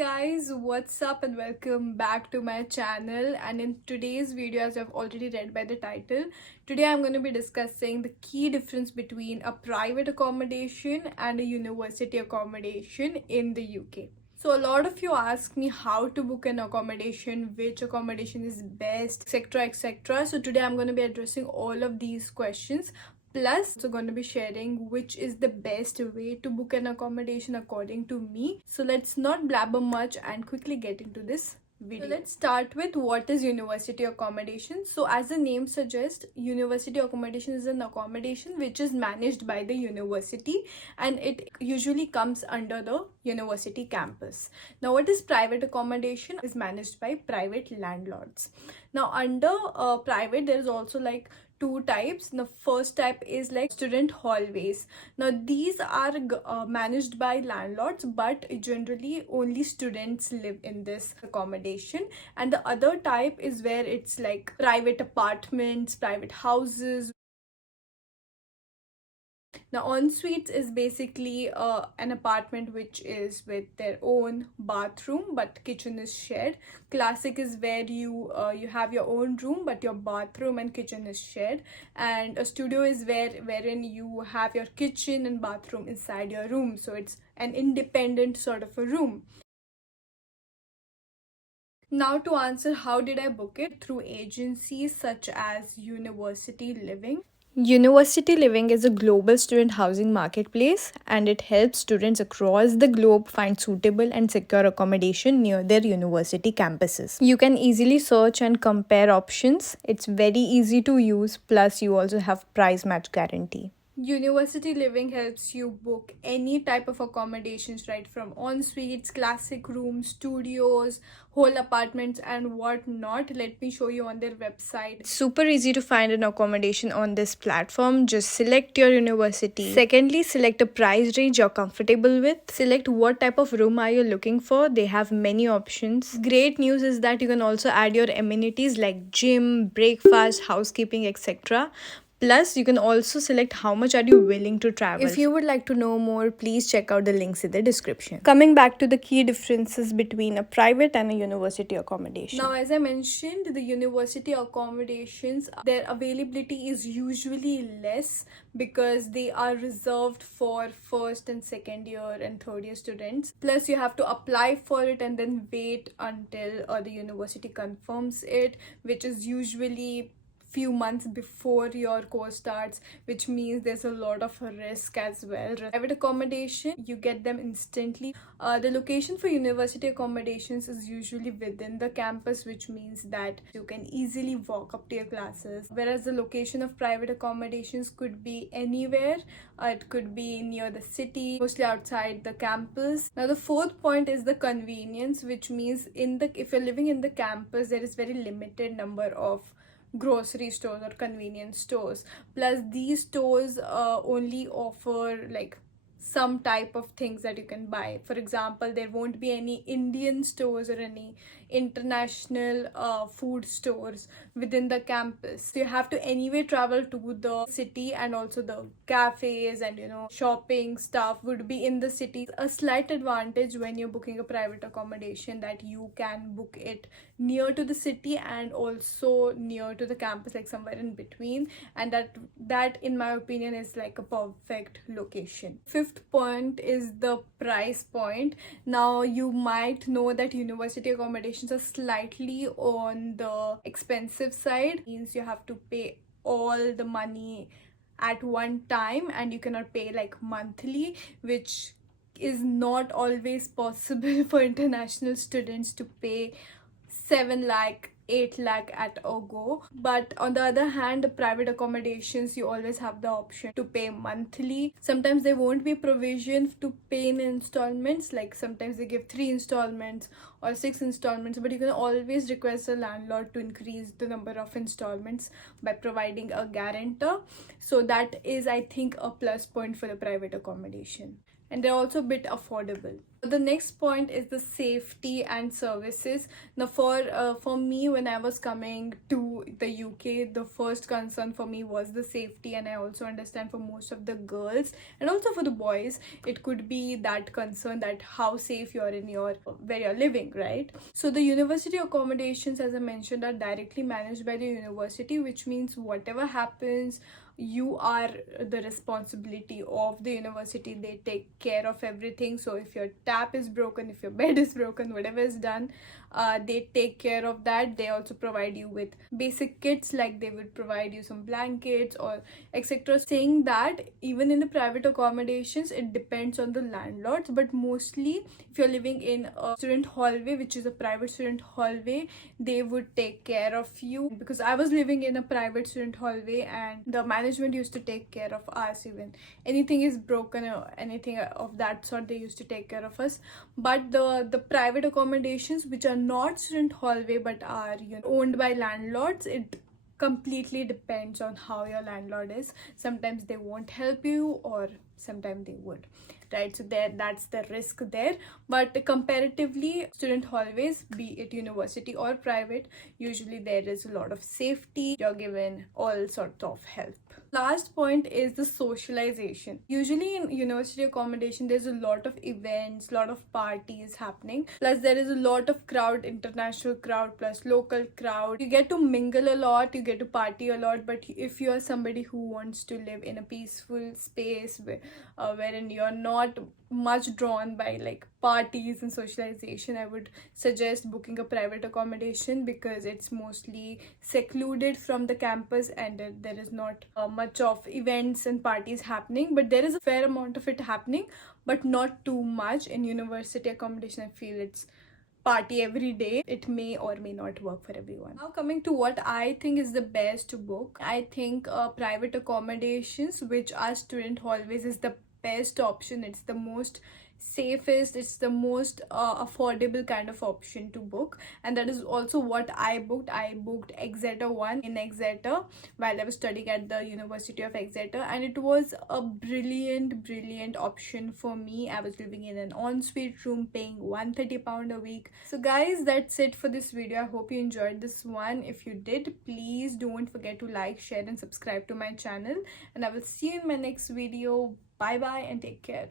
Guys, what's up and welcome back to my channel. And in today's video, as I've already read by the title, today I'm going to be discussing the key difference between a private accommodation and a university accommodation in the UK. So a lot of you ask me how to book an accommodation, which accommodation is best, etc, etc. So today I'm going to be addressing all of these questions. Plus, I'm going to be sharing which is the best way to book an accommodation according to me. So let's not blabber much and quickly get into this video. So let's start with what is university accommodation. So as the name suggests, university accommodation is an accommodation which is managed by the university and it usually comes under the university campus. Now what is private accommodation? Is managed by private landlords. Now under private, there is also like two types. The first type is like student hallways. Now these are managed by landlords, but generally only students live in this accommodation. And the other type is where it's like private apartments, private houses. Now ensuite is basically an apartment which is with their own bathroom but kitchen is shared. Classic is where you have your own room but your bathroom and kitchen is shared. And a studio is wherein you have your kitchen and bathroom inside your room, so it's an independent sort of a room. Now to answer how did I book it, through agencies such as University Living. University Living is a global student housing marketplace and it helps students across the globe find suitable and secure accommodation near their university campuses. You can easily search and compare options. It's very easy to use, plus you also have price match guarantee. University Living helps you book any type of accommodations, right from en-suites, classic rooms, studios, whole apartments and whatnot. Let me show you on their website. Super easy to find an accommodation on this platform. Just select your university. Secondly, select a price range you're comfortable with. Select what type of room are you looking for. They have many options. Great news is that you can also add your amenities like gym, breakfast, housekeeping, etc. Plus, you can also select how much are you willing to travel. If you would like to know more, please check out the links in the description. Coming back to the key differences between a private and a university accommodation. Now, as I mentioned, the university accommodations, their availability is usually less because they are reserved for first and second year and third year students. Plus, you have to apply for it and then wait until the university confirms it, which is usually few months before your course starts, which means there's a lot of risk as well. Private accommodation, you get them instantly. The location for university accommodations is usually within the campus, which means that you can easily walk up to your classes, whereas the location of private accommodations could be anywhere. It could be near the city, mostly outside the campus. Now the fourth point is the convenience, which means if you're living in the campus, there is very limited number of grocery stores or convenience stores. Plus these stores only offer like some type of things that you can buy. For example, there won't be any Indian stores or any international food stores within the campus. So you have to anyway travel to the city, and also the cafes and shopping stuff would be in the city. A slight advantage when you're booking a private accommodation that you can book it near to the city and also near to the campus, like somewhere in between, and that in my opinion is like a perfect location. Fifth point is the price point. Now you might know that university accommodations are slightly on the expensive side. It means you have to pay all the money at one time and you cannot pay like monthly, which is not always possible for international students to pay 7 lakh, 8 lakh at a go. But on the other hand, the private accommodations, you always have the option to pay monthly. Sometimes there won't be provision to pay in installments, like sometimes they give 3 installments or 6 installments, but you can always request the landlord to increase the number of installments by providing a guarantor. So that is, I think, a plus point for the private accommodation, and they're also a bit affordable. The next point is the safety and services. Now, for me, when I was coming to the UK, the first concern for me was the safety, and I also understand for most of the girls and also for the boys, it could be that concern that how safe you're in your where you're living, right? So the university accommodations, as I mentioned, are directly managed by the university, which means whatever happens, you are the responsibility of the university. They take care of everything. So if your tap is broken, if your bed is broken, whatever is done, they take care of that. They also provide you with basic kits, like they would provide you some blankets or etc. Saying that even in the private accommodations, it depends on the landlords, but mostly if you're living in a student hallway, which is a private student hallway, they would take care of you. Because I was living in a private student hallway, and the management used to take care of us. Even anything is broken or anything of that sort, they used to take care of us. But the private accommodations, which are not student hallway but are, you know, owned by landlords, it completely depends on how your landlord is. Sometimes they won't help you, or sometimes they would, right? So there, that's the risk there. But comparatively, student hallways, be it university or private, usually there is a lot of safety. You're given all sorts of help. Last point is the socialization. Usually in university accommodation, there's a lot of events, lot of parties happening, plus there is a lot of crowd, international crowd plus local crowd. You get to mingle a lot, you get to party a lot. But if you are somebody who wants to live in a peaceful space wherein you're not much drawn by like parties and socialization, I would suggest booking a private accommodation, because it's mostly secluded from the campus, and there is not much of events and parties happening. But there is a fair amount of it happening, but not too much. In university accommodation, I feel it's party every day. It may or may not work for everyone. Now coming to what I think is the best book, I think private accommodations, which are student hallways, is the best option. It's the most safest, it's the most affordable kind of option to book, and that is also what I booked. I booked Exeter 1 in Exeter while I was studying at the University of Exeter, and it was a brilliant option for me. I was living in an ensuite room, paying £130 a week. So guys, that's it for this video. I hope you enjoyed this one. If you did, please don't forget to like, share and subscribe to my channel, and I will see you in my next video. Bye bye and take care.